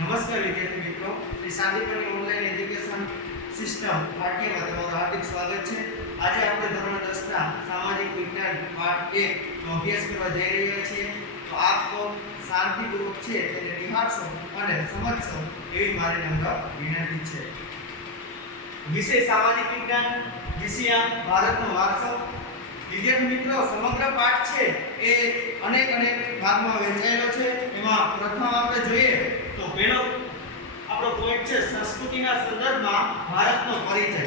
નમસ્કાર વિદ્યાર્થી મિત્રો, શ્રી શાંતિપુરની ઓનલાઈન એજ્યુકેશન સિસ્ટમ પાઠ્યમાં તમારું હાર્દિક સ્વાગત છે। આજે આપણે ધોરણ 10 ના સામાજિક વિજ્ઞાન પાઠ 1 નો અભ્યાસ કરવા જઈ રહ્યા છીએ। તો આપ શાંતિપૂર્વક છે તેને નિહાળશો અને સમજશો એવી મારી નમ્ર વિનંતી છે। વિષય સામાજિક વિજ્ઞાન, વિષય ભારતનો વારસો। વિદ્યાર્થી મિત્રો, સમગ્ર પાઠ છે એ અનેક ભાગમાં વહેંચાયેલો છે। એમાં પ્રથમ આપણે જોઈએ તો પહેલો આપણો પોઈન્ટ છે સંસ્કૃતિના સંદર્ભમાં ભારતનો પરિચય।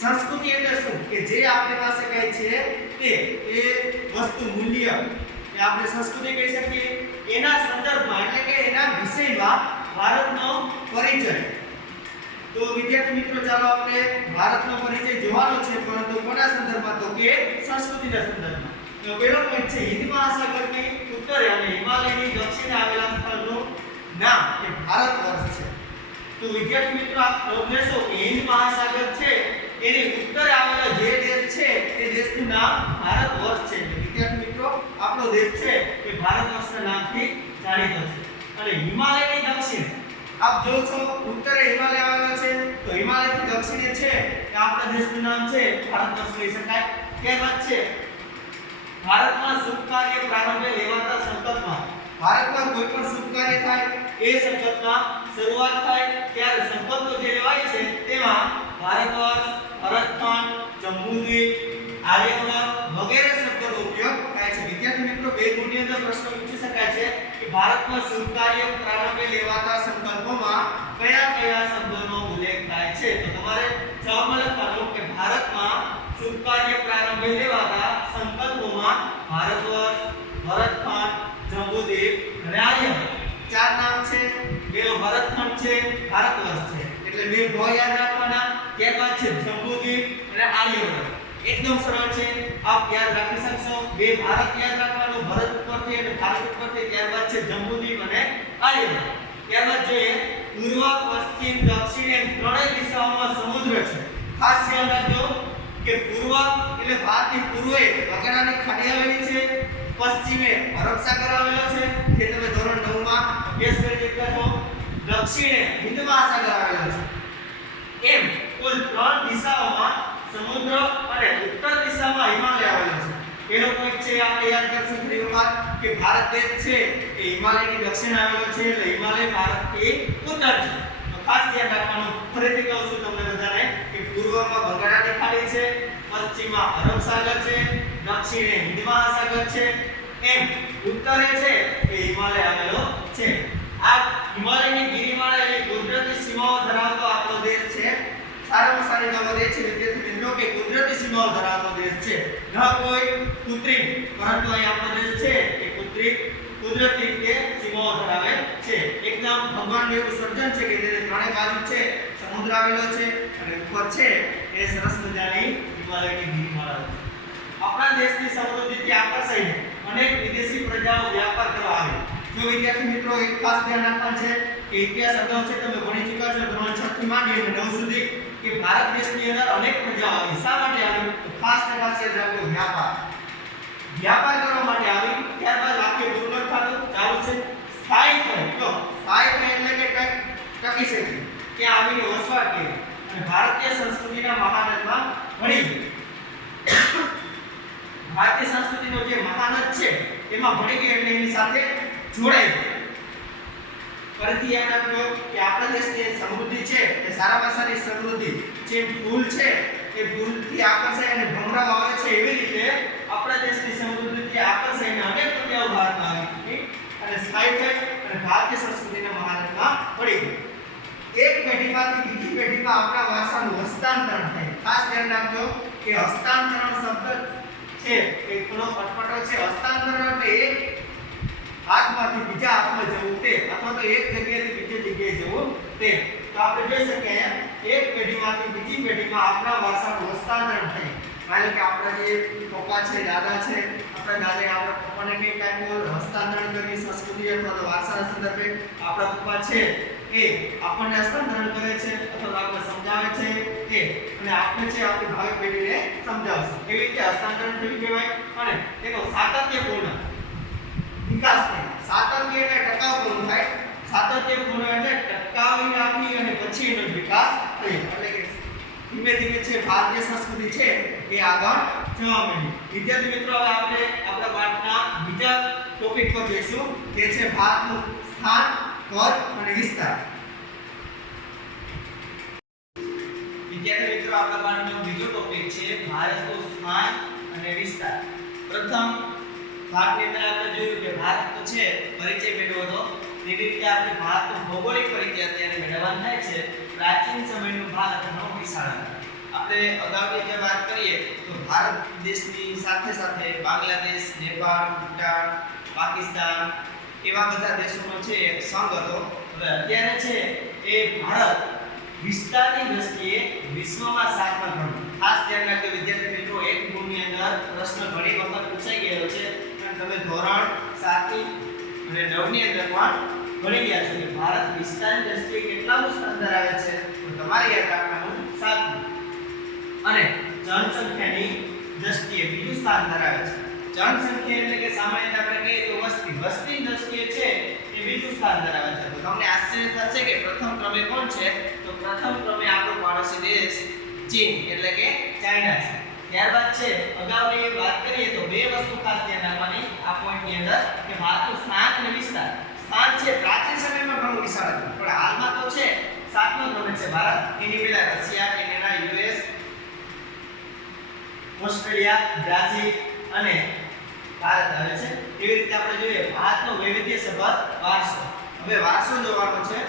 સંસ્કૃતિ એટલે શું કે જે આપણી પાસે કઈ છે તે એ વસ્તુ મૂલ્ય એ આપણે સંસ્કૃતિ કહી શકીએ। એના સંદર્ભમાં એટલે કે એના વિષયમાં ભારતનો પરિચય। તો વિદ્યાર્થી મિત્રો, ચાલો આપણે ભારતનો પરિચય જોવાનો છે, પરંતુ કોના સંદર્ભમાં? તો કે સંસ્કૃતિના સંદર્ભમાં। તો પહેલો પોઈન્ટ છે હિન્દ મહાસાગરની ઉત્તરે અને હિમાલયની દક્ષિણે આવેલા સ્થળનું નામ એ ભારત વર્ષ છે। તો વિદ્યાર્થી મિત્રો, આપ નોંધ લેશો કે હિન્દ મહાસાગર છે એની ઉત્તરે આવેલો જે દેશ છે તે દેશનું નામ ભારત વર્ષ છે। વિદ્યાર્થી મિત્રો, આપણો દેશ છે એ ભારત વર્ષના નામથી જાણીતો છે। અને હિમાલયની દક્ષિણે આપ જો છો ઉત્તરે હિમાલય આવેલો છે, તો હિમાલયથી દક્ષિણે છે કે આપણા દેશનું નામ છે ભારત વર્ષ કહી શકાય। ત્યારબાદ છે ભારતમાં શુભ કાર્ય પ્રારંભે લેવાતા સંકલ્પમાં, ભારતમાં કોઈ પણ શુભ કાર્ય થાય એ સંકલ્પમાં શરૂઆત થાય ત્યારે સંકલ્પો જે લેવાય છે તેમાં ભારતવર્ષ, ભરતખંડ, જંબુદ્વીપ, આર્યવર્ત વગેરે શબ્દોનો ઉપયોગ થાય છે। વિદ્યાર્થી મિત્રો, બે ગુણની અંદર પ્રશ્ન પૂછી શકાય છે કે ભારતમાં શુભ કાર્ય પ્રારંભે લેવાતા સંકલ્પોમાં કયા કયા શબ્દોનો ઉલ્લેખ થાય છે? તો તમારે જવાબમાં લખવાનું કે ભારતમાં શુભ કાર્ય પ્રારંભે લેવાતા સંકલ્પોમાં ભારતવર્ષ, ભરતખંડ, જંબુદ્વીપ અને આર્યવર્ત ચાર નામ છે। પેલો ભરતખંડ છે, ભારતવર્ષ છે એટલે બે ભ યાદ રાખવાના। ત્યારબાદ છે જંબુદ્વીપ અને આર્યવર્ત, એકદમ સરળ છે, આપ યાદ રાખી શકશો। બે ભારત યાદ રાખવાનું, ભરત ઉપરથી અને ભારત ઉપરથી। ત્યારબાદ છે જંબુદ્વીપ અને આર્યવર્ત। ત્યારબાદ જોઈએ પૂર્વ, પશ્ચિમ, દક્ષિણ એમ ત્રણેય દિશાઓમાં સમુદ્ર છે। ખાસ ધ્યાન રાખજો કે પૂર્વ એટલે ભારતની પૂર્વે બગડાની ખાડી આવેલી છે, પશ્ચિમે અરબ સાગર આવેલો છે જે તમે ધોરણ 9 માં અભ્યાસ કરી ચૂક્યા છો, દક્ષિણે હિન્દ મહાસાગર આવેલો છે। એમ કુલ ત્રણ દિશાઓમાં સમુદ્ર અને ઉત્તર દિશામાં હિમાલય આવેલો છે। પેલો પોઈન્ટ છે આપણે યાદ કરશું ફરી વખત કે ભારત દેશ છે એ હિમાલયની દક્ષિણે આવેલો છે એટલે હિમાલય ભારતથી ઉત્તર છે। તો ખાસ ધ્યાન રાખવાનું, ફરીથી કહું છું તમને બધાને કે પૂર્વમાં બંગાળાની ખાડી છે, પશ્ચિમમાં અરબ સાગર છે, દક્ષિણે હિન્દ મહાસાગર છે, એમ ઉત્તરે છે એ હિમાલય આવેલો છે। આ હિમાલયની ગિરિમાળા એવી કુદરતી સીમાઓ ધરાવતો આપણો દેશ છે। સારામાં સારી બાબત એ છે વિદ્યાર્થી મિત્રો કે કુદરતી સીમાઓ ધરાવતો દેશ છે, ન કોઈ કૃત્રિમ, પરંતુ અહીં આપણો દેશ છે એ કુદરતી રીતે સીમાઓ ધરાવે છે। એકદમ ભગવાનનું એવું સર્જન છે કે જેને ત્રણેય બાજુ છે સમુદ્ર આવેલો છે અને ઉપર છે એ સરસ મજાની હિમાલયની ગિરિમાળા છે। આપણા દેશની સમૃદ્ધિથી આકર્ષાઈને અનેક વિદેશી પ્રજાઓ વ્યાપાર કરવા આવે। જો વિદ્યાર્થી મિત્રો, એક ખાસ ધ્યાન રાખવાનું છે કે ઇતિહાસ અગાઉ છે તમે ભણી ચૂક્યા છો ધોરણ 6 થી માંડી અને 9 સુધી કે ભારત દેશની અંદર અનેક પ્રજાઓ આવી। શા માટે આવી? તો ખાસ યાદ રાખો, વ્યાપાર કરવા માટે આવી। ત્યારબાદ વાક્ય પૂર્ણ થતું ચાલુ છે સ્થાયી થઈ। તો સ્થાયી થઈ એટલે કે ટકી શકી, ત્યાં આવીને વસવાટ કરી અને ભારતીય સંસ્કૃતિના મહાનતમાં ભળી ગઈ। ભારતીય સંસ્કૃતિનો જે મહાનત છે એમાં ભળી ગઈ એટલે એની સાથે જોડાઈ ગઈ। ફરીથી યાદ રાખજો કે આપણા દેશની સમૃદ્ધિ છે એ સારામાં સારી સમૃદ્ધિ જે ફૂલ છે એ ફૂલથી આકર્ષાય અને ભમરાઓ આવે છે, એવી રીતે આપણા દેશની સમૃદ્ધિથી આકર્ષાઈને અનેક પ્રજાઓ ભારતમાં આવી અને સ્થાયી થઈ અને ભારતીય સંસ્કૃતિના મહાનતમાં ભળી ગઈ। એક પેઢીમાંથી બીજી પેઢીમાં આપણા વારસાનું હસ્તાંતરણ થાય। ખાસ ધ્યાન રાખજો કે હસ્તાંતરણ શબ્દ છે એ ઘણો અટપટો છે। હસ્તાંતરણ એટલે એક હાથમાંથી બીજા હાથમાં જવું તે, અથવા તો એક જગ્યાએથી બીજી જગ્યાએ જવું તે। તો આપણે જોઈ શકીએ એક પેઢીમાંથી બીજી પેઢીમાં આપણા વારસાનું હસ્તાંતરણ થાય। એટલે કે આપણા જે પપ્પા છે, દાદા છે, આપણા દાદાએ આપણા પપ્પાને કઈ ટાઈપનું હસ્તાંતરણ કરી સંસ્કૃતિ અથવા તો વારસાના સંદર્ભે આપણા પપ્પા છે એ આપણને હસ્તાંતરણ કરે છે અથવા તો આપણે સમજાવે છે કે, અને આપણે છે આપણી ભાવિ પેઢીને સમજાવશે। એવી રીતે હસ્તાંતરણ થયું કહેવાય અને તેનો સાતત્યપૂર્ણ વિકાસ થાય। સાતત્ય એટલે ટકાઉપણું થાય, સાતત્યપૂર્ણ એટલે પછી એનો વિકાસ થયો એટલે કે ધીમે ધીમે છે ભારતીય સંસ્કૃતિ છે એ આગળ જવા માંડી. વિદ્યાર્થી મિત્રો હવે આપણે આપણા પાઠના બીજા ટોપિક પર જઈશું કે છે ભારતનું સ્થાન, કદ અને વિસ્તાર. વિદ્યાર્થી મિત્રો આપણા પાઠનો બીજો ટોપિક છે ભારતનું સ્થાન અને વિસ્તાર. પ્રથમ ભાગની અંદર આપણે જોયું કે ભારત તો છે પરિચય મેળવ્યો હતો, તેવી રીતે આપણે ભારતનો ભૌગોલિક પરિચય અત્યારે મેળવવાનો થાય છે. પ્રાચીન સમયનું ભારત ઘણું વિશાળ હતું. આપણે અગાઉની જે વાત કરીએ તો ભારત દેશની સાથે સાથે બાંગ્લાદેશ, નેપાળ, ભૂટાન, પાકિસ્તાન એવા બધા દેશોનો છે એક સંઘ હતો. હવે અત્યારે છે એ ભારત વિસ્તારની દ્રષ્ટિએ વિશ્વમાં 7મા ક્રમે. ખાસ ધ્યાન રાખજો વિદ્યાર્થી મિત્રો, એક ગુણની અંદર પ્રશ્ન ઘણી વખત પૂછાઈ ગયો છે અને તમે ધોરણ 7 અને 9 ની અંદર પણ ભણી ગયા છો કે ભારત વિસ્તારની દ્રષ્ટિએ કેટલામું સ્થાન ધરાવે છે. તો તમારે યાદ રાખવાનું 7મું. અને જનસંખ્યાની દ્રષ્ટિએ બીજું સ્થાન ધરાવે છે. જનસંખ્યા એટલે કે સામાન્ય આપણે કહીએ તો વસ્તીની દ્રષ્ટિએ છે એ બીજું સ્થાન ધરાવે છે. તો તમને આશ્ચર્ય થશે કે પ્રથમ ક્રમે કોણ છે? તો પ્રથમ ક્રમે આપણો પાડોશી દેશ ચીન એટલે કે ચાઇના છે. ત્યારબાદ છે અગાઉની વાત કરીએ તો બે વસ્તુ ખાસ ધ્યાન રાખવાની આ પોઈન્ટની અંદર કે ભારતનું સ્થાન અને વિસ્તાર. સ્થાન છે પ્રાચીન સમયમાં ઘણું વિશાળ હતું, પણ હાલમાં તો છે 7મા ક્રમે છે ભારત. એની પહેલા Russia, Canada, US, Australia, Brazil અને ભારત આવે છે. એવી રીતે આપણે જોઈએ ભારતનો વૈવિધ્યસભર વારસો. હવે વારસો જોવાનો છે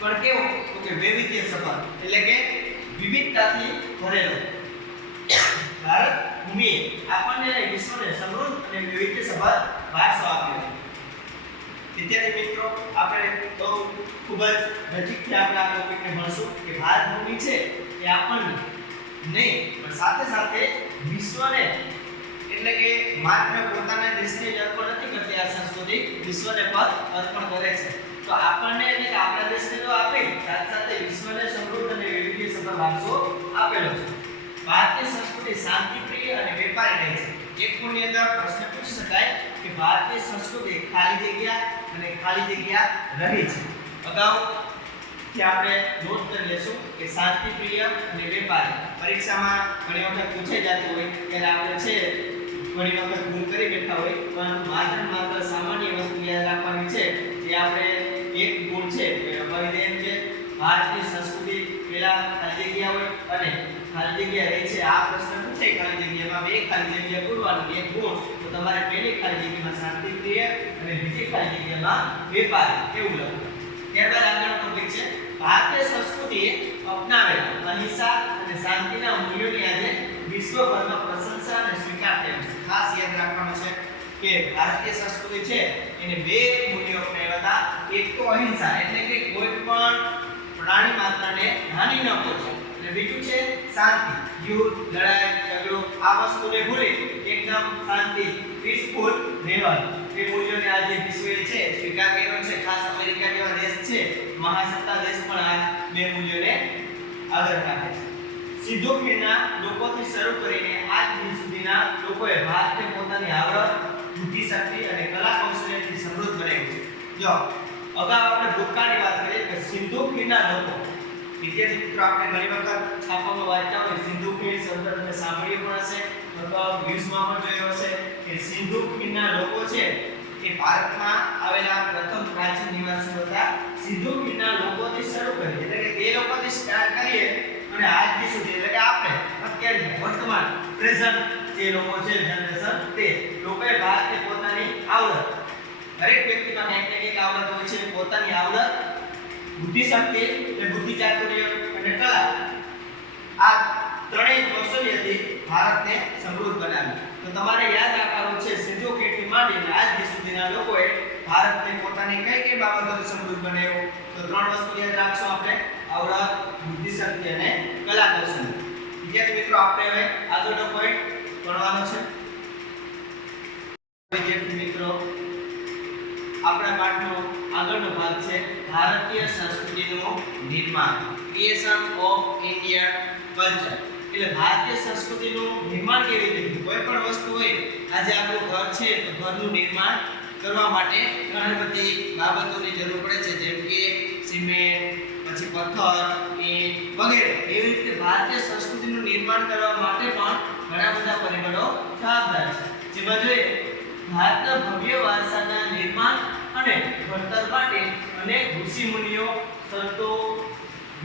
પણ કેવો તો કે વૈવિધ્યસભર એટલે કે વિવિધતાથી ભરેલો. ભારત ભૂમિએ આપણને વિશ્વને સમૃદ્ધ અને વૈવિધ્યસભર વારસો આપ્યો. વિદ્યાર્થી મિત્રો આપણે તો ખૂબ જ નજીકથી આપણે આ ટોપિકને ભણશું કે ભારત ભૂમિ છે એ આપણને નહીં પણ સાથે સાથે વિશ્વને એટલે કે માત્ર પોતાના દેશને જ અર્પણ નથી કરતી આ સંસ્કૃતિ, વિશ્વને પણ અર્પણ કરે છે. તો આપણને એટલે કે આપણા દેશને તો આપે સાથે સાથે વિશ્વને સમૃદ્ધ અને વૈવિધ્યસભર વારસો આપેલો છે. ભારતીય સંસ્કૃતિ શાંતિપ્રિય અને વેપારી રહી છે. એક ગુણની અંદર પ્રશ્ન પૂછી શકાય કે ભારતીય સંસ્કૃતિ ખાલી જગ્યા અને ખાલી જગ્યા રહી છે. અગાઉ કે આપણે નોટ કરી લેશું કે શાંતિપ્રિય અને વેપારી પરીક્ષામાં ઘણી વખત પૂછાઈ જતું હોય ત્યારે આપણે છે ઘણી વખત ભૂલ કરી બેઠા હોય, પણ માત્ર સામાન્ય વસ્તુ યાદ રાખવાની છે જે આપણે એક ગુણ છે કે અપાવી દે એમ છે. ભારતીય સંસ્કૃતિ પહેલા ખાલી જગ્યા હોય અને ખાલી જગ્યા રહી છે. આ પ્રશ્ન પૂછાય ખાલી જગ્યામાં બે ખાલી જગ્યા પૂરવાનું એક ગુણ, તો તમારે પહેલી ખાલી જગ્યામાં શાંતિપ્રિય અને બીજી ખાલી જગ્યામાં વેપારી એવું લખવું. ત્યારબાદ આગળનો ટોપિક છે ભારતીય સંસ્કૃતિએ અપનાવેલા અહિંસા અને શાંતિના મૂલ્યોની આજે વિશ્વભરમાં પ્રશંસા અને સ્વીકાર થયો છે. ખાસ યાદ રાખવાનું છે કે ભારતીય સંસ્કૃતિ છે એને બે મૂલ્યો અપનાવ્યા હતા. એક તો અહિંસા એટલે કે કોઈ પણ પ્રાણી માત્રને હાનિ ન પહોંચે, અને બીજું છે શાંતિ, યુદ્ધ, લડાઈ, ઝઘડો આ વસ્તુને ભૂલી એકદમ શાંતિ પીસફુલ રહેવાનું. એ મૂલ્યોને આજે વિશ્વએ છે સ્વીકાર કર્યો છે. ખાસ અમેરિકા જેવા દેશ છે મહાસત્તા દેશ પણ આ બે મૂલ્યોને આગળ રાખે છે. સિંધુ ખીણના લોકોથી શરૂ કરીને આજ દિન સુધીના લોકોએ ભારતને પોતાની આવડત, બુદ્ધિશક્તિ અને કલા કૌશલ્યથી સમૃદ્ધ બનાવ્યું છે. જો અગાઉ આપણે ભૂતકાળની વાત કરીએ કે સિંધુ ખીણના લોકો, વિદ્યાર્થી મિત્રો આપણે ઘણી વખત છાપામાં વાંચ્યા હોય સિંધુ ખીણ શબ્દ તમે સાંભળ્યો પણ હશે અથવા ન્યૂઝમાં પણ જોયો હશે કે સિંધુ ખીણના લોકો છે એ ભારતમાં આવેલા પ્રથમ પ્રાચીન નિવાસીઓ હતા. સિંધુ ખીણના લોકોથી શરૂ કરી એટલે કે એ લોકોથી સ્ટાર્ટ કરીએ અને આજ દી સુધી એટલે કે આપણે અત્યારે વર્તમાન પ્રેઝન્ટ જે લોકો છે જનરેશન તે લોકોએ ભારતને પોતાની આવડત, દરેક વ્યક્તિમાં કંઈક ને કંઈક આવડત હોય છે. પોતાની આવડત, બુદ્ધિશક્તિ એટલે બુદ્ધિ ચાતુર્ય અને કલા આ ત્રણેય કૌશલ્યથી ભારતને સમૃદ્ધ બનાવ્યું. તો તમારે યાદ રાખવાનું છે સિંધુ ખીણથી માંડીને આજ દી સુધીના લોકોએ ભારતને પોતાની કઈ બાબતોથી સમૃદ્ધ બનાવ્યું. તો ત્રણ વસ્તુ યાદ રાખશો આપણે: આવડત, બુદ્ધિશક્તિ અને કલા કૌશલ્ય. વિદ્યાર્થી મિત્રો આપણે હવે આગળનો પોઈન્ટ ભણવાનો છે. વિદ્યાર્થી મિત્રો આપણા પાઠનો આગળનો ભાગ છે ભારતીય સંસ્કૃતિનું નિર્માણ, ક્રિએશન ઓફ ઇન્ડિયન કલ્ચર. એટલે ભારતીય સંસ્કૃતિનું નિર્માણ કેવી રીતે? કોઈ પણ વસ્તુ હોય, આજે આપણું ઘર છે તો ઘરનું નિર્માણ કરવા માટે ઘણી બધી બાબતોની જરૂર પડે છે, જેમ કે સિમેન્ટ, પછી પથ્થર પથ્થર, ઈંટ વગેરે. એવી રીતે ભારતીય સંસ્કૃતિનું નિર્માણ કરવા માટે પણ ઘણા બધા પરિબળો જવાબદાર છે. જેમાં જોઈએ ભારતના ભવ્ય વારસાના નિર્માણ અને ઘડતર માટે અનેક ઋષિ મુનિઓ, સંતો,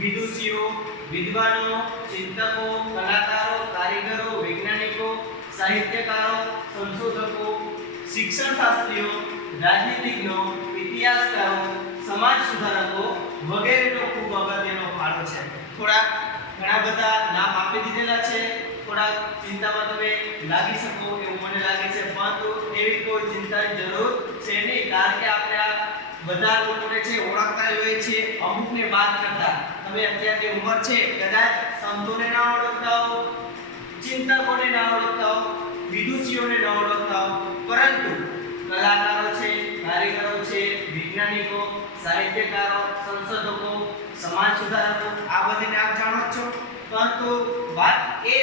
વિદુષીઓ, વિદ્વાનો, ચિંતકો, કલાકારો, કારીગરો, વૈજ્ઞાનિકો, સાહિત્યકારો, સંશોધકો, શિક્ષણ શાસ્ત્રીઓ, રાજનીતિજ્ઞો, ઇતિહાસકારો, સમાજ સુધારકો વગેરેનો ખૂબ અગત્યનો ફાળો છે. થોડા ઘણા બધા નામ આપી દીધેલા છે. થોડા ચિંતામાં તમે લાગી શકો એવું મને લાગે છે, પરંતુ એવી કોઈ ચિંતાની જરૂર છે નહીં, કારણ કે આપણે આ બધા લોકોને છે ઓળખતા જોઈએ છે, અમુકને બાદ કરતા. તમે અત્યારની ઉંમર છે, કદાચ સંતોને ના ઓળખતા હો, ચિંતકોને ના ઓળખતા હો, વિદુષીઓને ના ઓળખતા હો, પરંતુ કલાકારો છે, કારીગરો છે, વૈજ્ઞાનિકો, સાહિત્યકારો, સંશોધકો, સમાજ સુધારકો આ બધાને આપ જાણો છો. પરંતુ વાત એ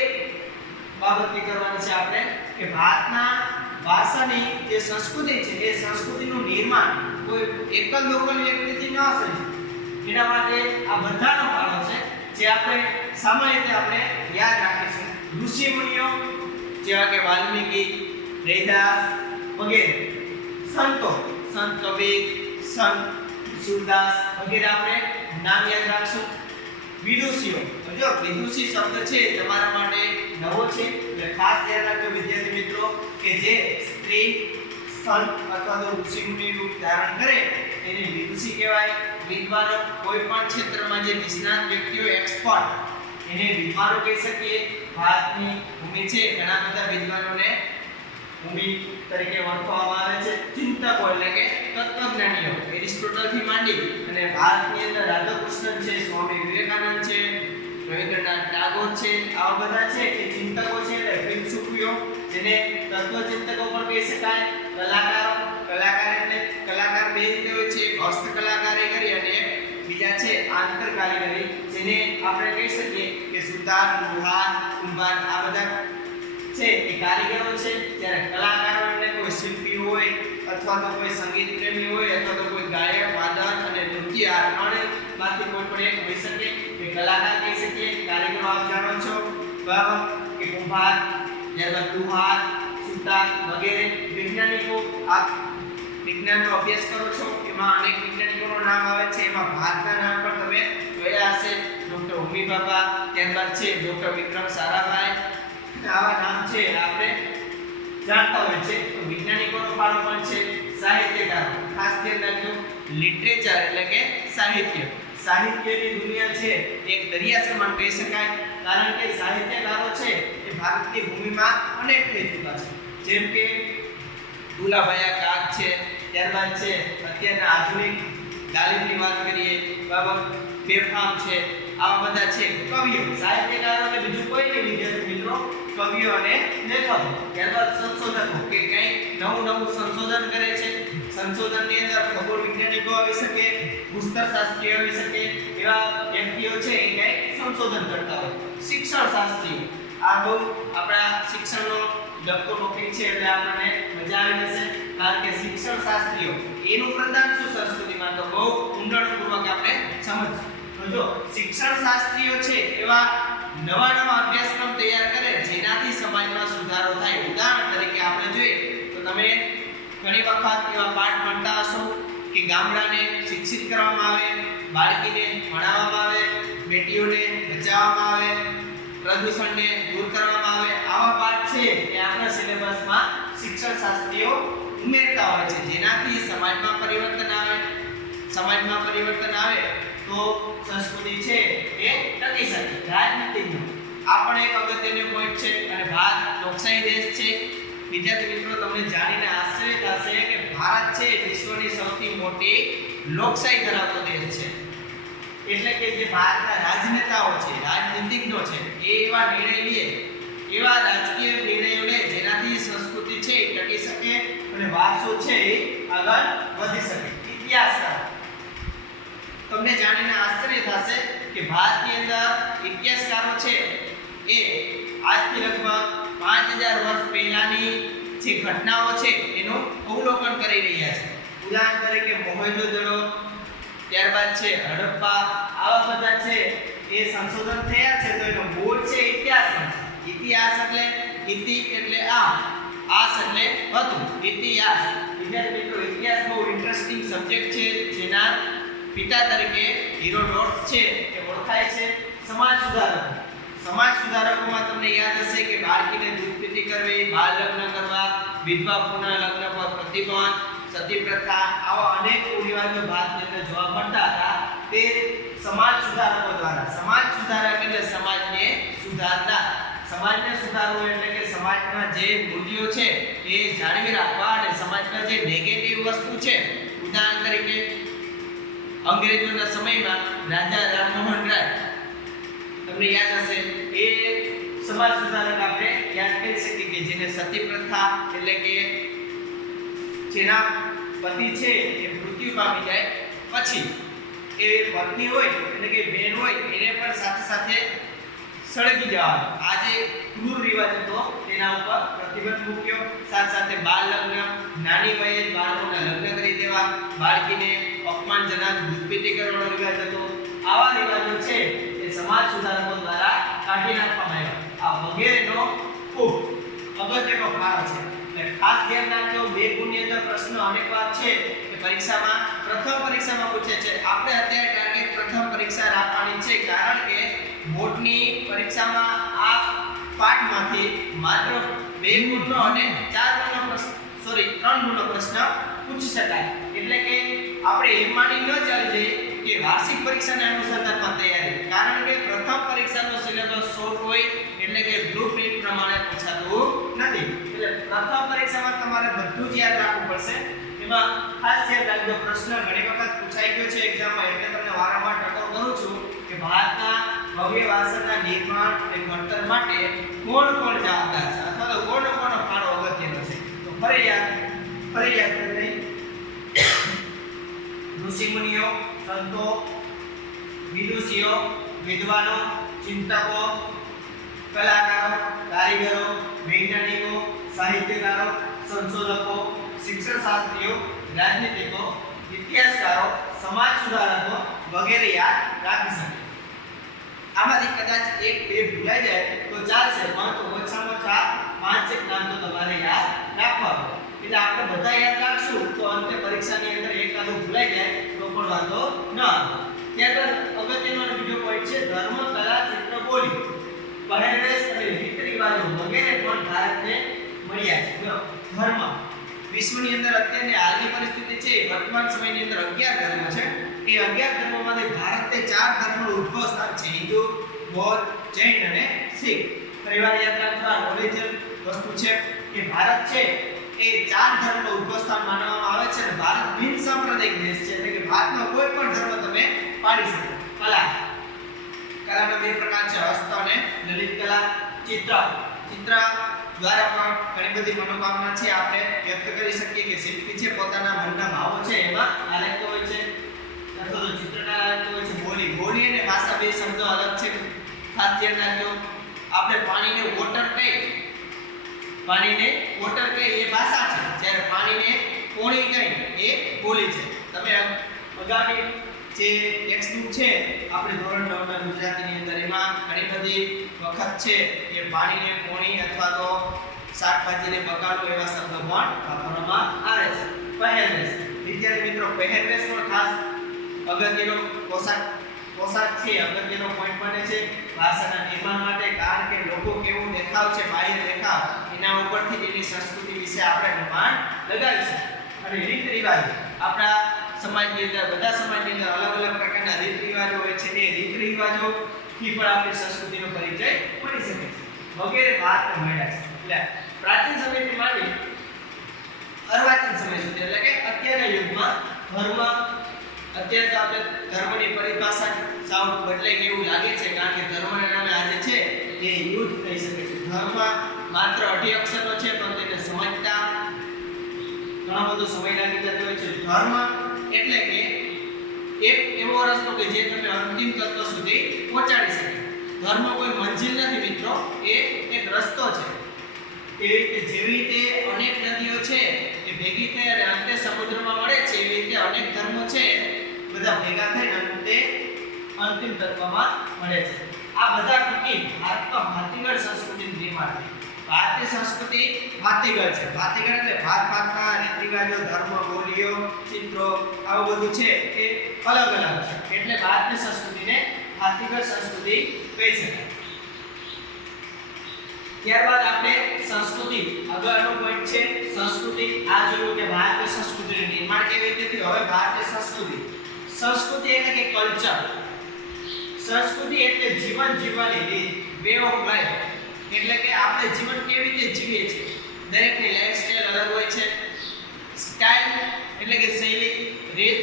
બાબતની કરવાની છે આપણે કે ભારતના ભાષાની જે સંસ્કૃતિ છે એ સંસ્કૃતિનું નિર્માણ કોઈ એક જ લોકલ વ્યક્તિથી ન થઈ. એના માટે આ બધાનો ફાળો છે જે આપણે સામાન્ય રીતે આપણે યાદ રાખીશું. ઋષિ મુનિઓ જેવા કે વાલ્મીકી, રૈદાસ વગેરે, સંતો, સંત કબીર, સંત સુરદાસ વગેરે આપણે નામ યાદ રાખશું. વિદુષીઓ, જો વિદુષી શબ્દ છે તમારા માટે નવો છે એટલે ખાસ ધ્યાન રાખજો વિદ્યાર્થી મિત્રો કે જે સ્ત્રી સંત અથવા તો ઋષિ મુનિ રૂપ ધારણ કરે એને વિદુષી કહેવાય. વિદ્વાનો કોઈ પણ ક્ષેત્રમાં જે નિષ્ણાત વ્યક્તિઓ, એક્સપર્ટ, એને વિદ્વાનો કહી શકીએ. ભારતની ભૂમિ છે ઘણા બધા વિદ્વાનોને ભૂમિ તરીકે ઓળખવામાં આવે છે. ચિંતકો એટલે કે તત્વજ્ઞાનીઓ, એરિસ્ટોટલ થી માંડી અને ભારતની અંદર રાધાકૃષ્ણન છે, સ્વામી વિવેકાનંદ છે, રવિન્દ્રનાથ ટાગોર છે, આવા બધા છે કે ચિંતકો છે એટલે ફિલસૂફીઓ, જેને તત્વચિંતકો પણ કહી શકાય. કલાકારો, કલાકાર એટલે કલાકાર બે રીતે હોય છે, હસ્ત કલાકારી કરી અને બીજા છે આંતર કારીગરી, જેને આપણે કહી શકીએ કે સુતાર, લુહાર, કુંભાર આ બધા છે એ કારીગરો છે. જ્યારે કલાકારો એટલે કોઈ શિલ્પી હોય અથવા તો કોઈ સંગીત પ્રેમી હોય અથવા તો કોઈ ગાયક, વાદક અને નૃત્ય આ ત્રણમાંથી કોઈ પણ એક હોઈ શકે એ કલાકાર કહી શકીએ. કારીગરો આપ જાણો છો બરાબર કે કુંભાર, ત્યારબાદ લુહાર, સુતાર વગેરે. વૈજ્ઞાનિકો આપ વિજ્ઞાનનો અભ્યાસ કરો છો, એમાં અનેક વૈજ્ઞાનિકોનું નામ આવે છે. એમાં ભારતના નામ પણ તમે જોયા હશે. ડોક્ટર હોમી બાબા, ત્યારબાદ છે ડોક્ટર વિક્રમ સારાભાઈ, આવા નામ છે આપણે જાણતા હોય છે. તો વૈજ્ઞાનિકોનો ફાળો પણ છે. સાહિત્યકારો ખાસ ધ્યાન રાખજો, લિટરેચર એટલે કે સાહિત્ય. સાહિત્યની દુનિયા છે એક દરિયા સમાન કહી શકાય, કારણ કે સાહિત્યકારો છે એ ભારતની ભૂમિમાં અનેક થઈ ચૂક્યા છે. જેમ કે દુલાભાઈ કાક છે, ત્યારબાદ છે અત્યારના આધુનિક ગાલિબની વાત કરીએ, બરાબર, બેફામ છે, આવા બધા છે કવિઓ. સાહિત્યકારો એટલે બીજું કોઈ નહીં વિદ્યાર્થી મિત્રો, કવિઓ અને લેખકો. ત્યારબાદ સંશોધકો કે કંઈક નવું નવું સંશોધન કરે છે. સંશોધનની અંદર ખગોળ વૈજ્ઞાનિકો આવી શકે, ભૂસ્તરશાસ્ત્રીઓ આવી શકે, એવા વ્યક્તિઓ છે એ કંઈક સંશોધન કરતા હોય. શિક્ષણ શાસ્ત્રીઓ, આ બહુ આપણા શિક્ષણનો લગતો ટોપિક છે એટલે આપણને મજા આવી જશે, કારણ કે શિક્ષણ શાસ્ત્રીઓ એનું પ્રદાન શું સંસ્કૃતિમાં તો બહુ ઊંડાણપૂર્વક આપણે સમજીશું. તો જો શિક્ષણ શાસ્ત્રીઓ છે એવા નવા નવા અભ્યાસક્રમ તૈયાર કરે જેનાથી સમાજમાં સુધારો થાય. ઉદાહરણ તરીકે આપણે જોઈએ તો તમે ઘણી વખત એવા પાઠ ભણતા હશો કે ગામડાને શિક્ષિત કરવામાં આવે, બાળકીને ભણાવવામાં આવે, બેટીઓને બચાવવામાં આવે, પ્રદૂષણને દૂર કરવામાં આવે. આવા પાઠ છે એ આપણા સિલેબસમાં શિક્ષણ શાસ્ત્રીઓ ઉમેરતા હોય છે, જેનાથી સમાજમાં પરિવર્તન આવે. સમાજમાં પરિવર્તન આવે તો સંસ્કૃતિ છે એ ટકી શકે. રાજનીતિનો આ પણ એક અગત્યનો પોઈન્ટ છે અને ભારત લોકશાહી દેશ છે. વિદ્યાર્થી મિત્રો તમને જાણીને આશ્ચર્ય થશે કે ભારત છે વિશ્વની સૌથી મોટી લોકશાહી ધરાવતો દેશ છે. એટલે કે જે ભારતના રાજનેતાઓ છે, રાજનીતિજ્ઞો છે, એ એવા નિર્ણય લે, એવા રાજકીય નિર્ણયો લે જેનાથી સંસ્કૃતિ છે એ ટકી શકે અને વારસો છે એ આગળ વધી શકે. ઇતિહાસકાર, તમને જાણીને આશ્ચર્ય થશે કે ભારતની અંદર ઇતિહાસકારો છે એ આજથી લગભગ 5000 વર્ષ પહેલાની જે ઘટનાઓ છે એનું અવલોકન કરી રહ્યા છે. ઉદાહરણ તરીકે મોહેંજો-દડો, ત્યારબાદ છે હડપ્પા, આવા બધા છે એ સંશોધન થયા છે. તો એનો મૂળ છે ઇતિહાસમાં. ઇતિહાસ એટલે ઇતિ એટલે આસ એટલે હતું, ઇતિહાસ. વિદ્યાર્થી મિત્રો, ઇતિહાસ બહુ ઇન્ટરેસ્ટિંગ સબ્જેક્ટ છે, જેના પિતા તરીકે હિરોડોટસ છે એ ઓળખાય છે. સમાજ સુધારકો. સમાજ સુધારકોમાં તમને યાદ હશે કે બાળકીને દૂધપીતી કરવી, બાળ લગ્ન કરવા, વિધવા પુનઃ લગ્ન પર પ્રતિબંધ, સતી પ્રથા, આવા અનેક કુરિવાજો ભારતની અંદર જોવા મળતા હતા. તે સમાજ સુધારકો દ્વારા. સમાજ સુધારક એટલે સમાજને સુધારનાર. સમાજને સુધારવું એટલે કે સમાજના જે મૂલ્યો છે એ જાળવી રાખવા અને સમાજમાં જે નેગેટિવ વસ્તુ છે, ઉદાહરણ તરીકે અંગ્રેજોના સમયમાં રાજા રામમોહન રાય, તમને યાદ હશે, એ સમાજ સુધારક આપણે યાદ કરી શકીએ કે જેને સતી પ્રથા એટલે કે જેના પતિ છે એ મૃત્યુ પામી જાય પછી એ પત્ની હોય એટલે કે બેન હોય એને પણ સાથે સાથે સળગી જવાનો આ જે ક્રૂર રિવાજ હતો તેના ઉપર પ્રતિબંધ મૂક્યો. સાથે સાથે બાળ લગ્ન, નાની વયે બાળકોના લગ્ન કરી દેવા, બાળકીને અપમાનજનક દૂધપીતી કરવાનો રિવાજ હતો. આવા રિવાજો છે એ સમાજ સુધારકો દ્વારા કાઢી નાખવામાં આવ્યા. આ વગેરેનો ખૂબ અગત્યનો ફાળો છે. એટલે ખાસ ધ્યાન રાખજો, બે ગુણની અંદર પ્રશ્ન અનેક વાર છે કે પરીક્ષામાં પ્રથમ પરીક્ષામાં પૂછે છે. આપણે અત્યારે ટાર્ગેટ પ્રથમ પરીક્ષા રાખવાની છે, કારણ કે બોર્ડની પરીક્ષામાં આ પાઠમાંથી માત્ર 2 ગુણનો અને 4 ગુણનો પ્રશ્ન 3 ગુણનો પ્રશ્ન પૂછી શકાય. એટલે કે આપણે એમ માની ન ચાલી જઈએ કે વાર્ષિક પરીક્ષાના અનુસંધાનમાં તૈયારી, કારણ કે પ્રથમ પરીક્ષાનો સિલેબસ શોર્ટ હોય એટલે કે બ્લુપ્રિન્ટ પ્રમાણે પૂછાતું નથી. એટલે પ્રથમ પરીક્ષામાં તમારે બધું જ યાદ રાખવું પડશે. એમાં ખાસ યાદ રાખજો, પ્રશ્ન ઘણી વખત પૂછાઈ ગયો છે એક્ઝામમાં, એટલે તમને વારંવાર ટકોર કરું છું કે ભારતના ભવ્ય વારસાના નિર્માણ અને ઘડતર માટે કોણ જવાબદાર છે અથવા તો કોનો ફાળો અગત્યનો છે. તો ફરી યાદ કરી લઈએ. ઋષિમુનિઓ, સંતો, વિદુષીઓ, વિદ્વાનો, ચિંતકો, કલાકારો, કારીગરો, વૈજ્ઞાનિકો, સાહિત્યકારો, સંશોધકો, શિક્ષણશાસ્ત્રીઓ, રાજનીતિકો, ઇતિહાસકારો, સમાજ સુધારકો વગેરે યાદ રાખી શકે. આમાંથી કદાચ 1-2 ભૂલાઈ જાય તો ચાલશે, પરંતુ ઓછામાં ઓછા 5 નામ તો તમારે યાદ રાખવા પડે. એટલે આપણે બધા યાદ રાખશું તો અંતે પરીક્ષાની અંદર એકાદું ભૂલાઈ જાય તો પણ વાંધો ન આવે. ત્યારબાદ અગત્યનો બીજો પોઈન્ટ છે ધર્મ, કલા, ચિત્ર, બોલી, પહેરવેશ અને રીત રિવાજો વગેરે પણ ભારતને મળ્યા છે. ધર્મ વિશ્વની અંદર અત્યારની હાલની પરિસ્થિતિ છે, વર્તમાન સમયની અંદર 11 ધર્મો છે. એ 11 ધર્મોમાંથી ભારતે 4 ધર્મોનું ઉદ્ભવ સ્થાન છે: હિન્દુ, બૌદ્ધ, જૈન અને શીખ. પરિવાર યાદ રાખવા ઓરિજિનલ વસ્તુ છે કે ભારત છે એ 4 ધર્મનું ઉદ્ભવ સ્થાન માનવામાં આવે છે અને ભારત બિન સાંપ્રદાયિક દેશ છે, એટલે કે ભારતનો કોઈ પણ ધર્મ તમે પાડી શકો. કલાના 2 પ્રકાર છે: હસ્ત અને લલિત કલા. ચિત્ર દ્વારા પણ ઘણી બધી મનોકામના છે આપણે વ્યક્ત કરી શકીએ કે શિલ્પી છે પોતાના મનના ભાવો છે એમાં આલેખતો હોય છે, અથવા તો ચિત્રકાર આલેખતો હોય છે. બોલી અને ભાષા બે શબ્દો અલગ છે, ખાસ ધ્યાન રાખજો. આપણે પાણીને વોટર કહીએ એ ભાષા છે, જ્યારે પાણીને પોણી કહીએ એ બોલી છે. તમે અગાડી જે ટેક્સ્ટબુક છે આપણે ધોરણ 9 ના ગુજરાતીની અંદર એમાં ઘણી બધી વખત છે એ પાણીને પોણી અથવા તો શાકભાજીને બકાલું એવા શબ્દો પણ વાપરવામાં આવે છે. પહેરવેશ. વિદ્યાર્થી મિત્રો, પહેરવેશ પણ ખાસ અગત્યનો પોશાક છે, અગત્યનો પોઈન્ટ બને છે ભાષાના નિર્માણ માટે, કારણ કે લોકો કેવું દેખાવ છે, બાહ્ય દેખાવ, એના ઉપરથી તેની સંસ્કૃતિ વિશે આપણે અનુમાન લગાવી શકીએ. અને રીત રિવાજ આપણા સમાજની અંદર, બધા સમાજની અંદર અલગ અલગ પ્રકારના રીત રિવાજો હોય છે. એ રીત રિવાજોથી પણ આપણી સંસ્કૃતિનો પરિચય મળી શકે છે વગેરે ભારતને મળ્યા છે. એટલે પ્રાચીન સમયથી માંડી અર્વાચીન સમય સુધી, એટલે કે અત્યારના યુગમાં ધર્મ, અત્યારે તો આપણે ધર્મની પરિભાષા સાવ બદલાઈ ગઈ એવું લાગે છે, કારણ કે ધર્મના નામે આજે છે એ યુદ્ધ થઈ શકે છે. ધર્મ માત્ર 8 અક્ષરનો છે, પણ તેને સમજતા ઘણો બધો સમય લાગી જતો હોય છે. ધર્મ એટલે કે એક એવો રસ્તો કે જે તમે અંતિમ તત્વ સુધી પહોંચાડી શકે. ધર્મ કોઈ મંજિલ નથી મિત્રો, એ એક રસ્તો છે. જેવી રીતે અનેક નદીઓ છે એ ભેગી થઈ અને અંતે સમુદ્રમાં મળે છે, એવી રીતે અનેક ધર્મો છે બધા ભેગા થઈને તે અંતિમ તત્વમાં મળે છે. આ બધા થકી ભારતમાં ભાતીગળ સંસ્કૃતિનું નિર્માણ થયું. ભારતીય સંસ્કૃતિ ભાતીગળ છે. ભાતીગળ એટલે ભાતના રીત રિવાજો, ધર્મ, બોલીઓ, ચિત્રો આવું બધું છે એ અલગ અલગ છે. એટલે ભારતીય સંસ્કૃતિને ભાતીગળ સંસ્કૃતિ કહી શકાય. ત્યારબાદ આપણે સંસ્કૃતિ આગળનો પોઈન્ટ છે સંસ્કૃતિ. આ જોયું કે ભારતીય સંસ્કૃતિનું નિર્માણ કેવી રીતે થયું. હવે ભારતીય સંસ્કૃતિ એટલે કે કલ્ચર. સંસ્કૃતિ એટલે જીવન જીવવાની રીત, વે ઓફ લાઈફ. એટલે કે આપણે જીવન કેવી રીતે જીવીએ છીએ. દરેકની લાઈફસ્ટાઈલ અલગ હોય છે. સ્ટાઈલ એટલે કે શૈલી, રીત,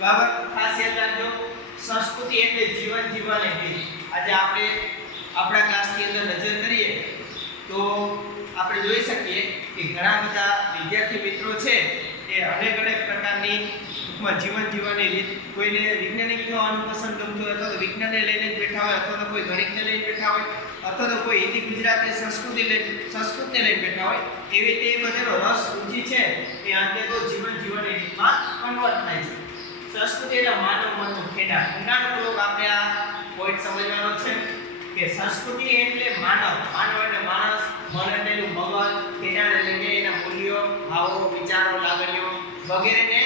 બરાબર. ખાસ યાદ રાખજો સંસ્કૃતિ એટલે જીવન જીવવાની રીત. આજે આપણે આપણા ક્લાસની અંદર નજર કરીએ તો આપણે જોઈ શકીએ કે ઘણા બધા વિદ્યાર્થી મિત્રો છે એ અનેક પ્રકારની જીવન જીવવાની રીત, કોઈને વૈજ્ઞાનિક થવાનું પસંદ ગમતું હોય અથવા તો વિજ્ઞાનને લઈને જ બેઠા હોય અથવા તો કોઈ ગણિતને લઈને બેઠા હોય અથવા તો કોઈ હિન્દી ગુજરાતી સંસ્કૃતને લઈને બેઠા હોય. એવી રીતે એ બધાનો રસ રુચિ છે એ અંતે તો જીવન જીવવાની રીતમાં કન્વર્ટ થાય છે. સંસ્કૃતિ એટલે માનવ મનનું ખેડાણ. ઊંડાણપૂર્વક આપણે આ પોઈન્ટ સમજવાનો છે કે સંસ્કૃતિ એટલે માનવ એટલે માણસ, મન એટલે એનું મગજ, ખેડાણ એટલે કે એના મૂલ્યો, ભાવો, વિચારો, લાગણીઓ વગેરેને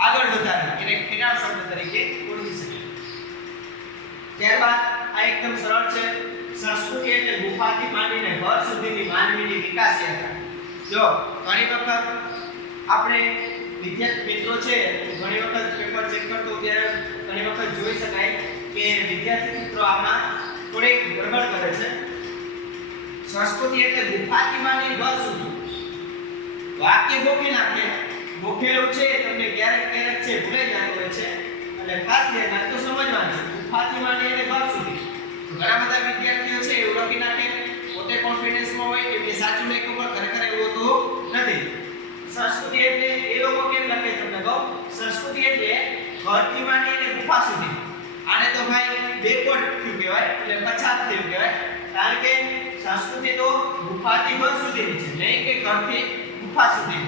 આગળ વધારવું એને ખેડાણ શબ્દ તરીકે ઓળખી શકાય. ત્યારબાદ આ એકદમ સરળ છે. સંસ્કૃતિ એટલે ગુફાથી માંડીને ઘર સુધીની માનવીની વિકાસ યાત્રા. જો ઘણી વખત આપણે વિદ્યાર્થી મિત્રો છે ઘણી વખત પેપર ચેક કરતો ત્યારે ઘણી વખત જોઈ શકાય કે વિદ્યાર્થી મિત્રો આમાં થોડીક ગડબડ કરે છે. સંસ્કૃતિ એટલે ગુફાથી માંડીને ઘર સુધી. વાક્ય ગોખી નાખે, ગોખેલું છે તમને ક્યારેક છે ભૂલાઈ જતું હોય છે એટલે ખાસ ધ્યાન રાખજો સમજવાનું છે. ગુફાથી માંડીને ઘર સુધી. ઘણા બધા વિદ્યાર્થીઓ છે એવું લખી નાખે, પોતે કોન્ફિડન્સમાં હોય કે મેં સાચું લખ્યું પણ ખરેખર એવું તો નથી. સંસ્કૃતિ એટલે એ લોકો કેમ લખે તમને કહો. સંસ્કૃતિ એટલે ઘરથી માંડીને ગુફા સુધી. આને તો ભાઈ બેકવર્ડ થયું કહેવાય એટલે પછાત થયું કહેવાય. કારણ કે સંસ્કૃતિ તો ગુફાથી ઘર સુધીની છે, નહીં કે ઘરથી ગુફા સુધી.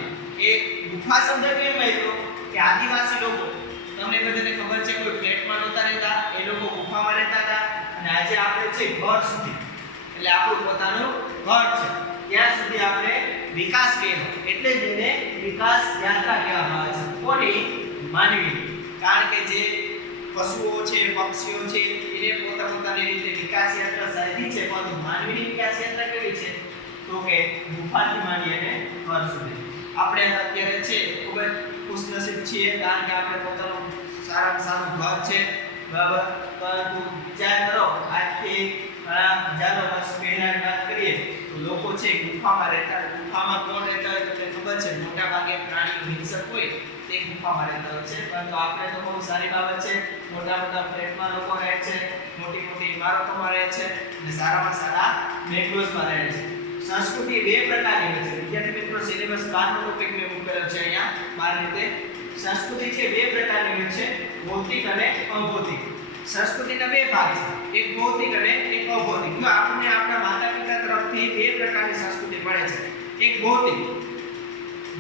એ ગુફા શબ્દ કેમ આવ્યો કે આદિવાસી લોકો, તમને બધાને ખબર છે કોઈ ફ્લેટમાં નહોતા રહેતા, એ લોકો ગુફામાં રહેતા હતા. અને આજે આપણે છે ઘર સુધી એટલે આપણું પોતાનું ઘર છે ત્યાં સુધી આપણે વિકાસ કર્યો એટલે જ એને વિકાસ યાત્રા કહેવામાં આવે છે. કોની? માનવી. કારણ કે જે પશુઓ છે, પક્ષીઓ છે એને પોતાની રીતે વિકાસ યાત્રા સાધી છે, પરંતુ માનવીની વિકાસ યાત્રા કેવી છે તો કે ગુફાથી માંડી અને ઘર સુધી. આપણે અત્યારે છે ખૂબ જ ખુશનસીબ છીએ કારણ કે આપણે પોતાનું સારામાં સારું ઘર છે, બરાબર. પરંતુ વિચાર કરો આજથી ઘણા હજારો વર્ષ પહેલાની વાત કરીએ તો લોકો છે ગુફામાં રહેતા. ગુફામાં કોણ રહેતા હોય તમને ખબર છે? મોટા ભાગે પ્રાણીઓ હિંસક હોય તે ગુફામાં રહેતા હોય છે. પરંતુ આપણે તો બહુ સારી બાબત છે, મોટા ફ્લેટમાં લોકો રહે છે, મોટી ઇમારતોમાં રહે છે અને સારામાં સારા બેંગ્લોઝમાં રહે છે. સંસ્કૃતિ બે પ્રકારની હોય છે. વિદ્યાર્થી મિત્રો સિલેબસ 12 નો ટોપિક મેં મૂકેલો છે અહીંયા 12 રીતે. સંસ્કૃતિ છે બે પ્રકારની હોય છે, ભૌતિક અને અભૌતિક. સંસ્કૃતિના બે ભાગ છે, એક ભૌતિક અને એક અભૌતિક. જો આપણને આપણા માતા-પિતા તરફથી બે પ્રકારની સંસ્કૃતિ મળે છે. એક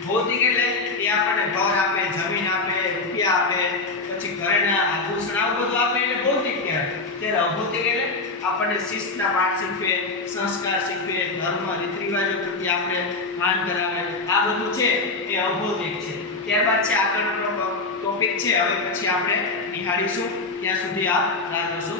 ભૌતિક એટલે એ આપણને ઘર આપે, જમીન આપે, રૂપિયા આપે, પછી ઘરના આભૂષણ આવું બધું આપે એટલે ભૌતિક કહેવાય. ત્યારે અભૌતિક એટલે આપણને શિસ્તના પાઠ શીખવે, સંસ્કાર શીખવે, ધર્મ રીત રિવાજો પ્રત્યે આપણે માન કરાવે, આ બધું છે એ અભૌતિક છે. ત્યારબાદ છે આગળનો ટોપિક છે હવે પછી આપણે નિહાળીશું. ત્યાં સુધી આપ રાહ જોશો.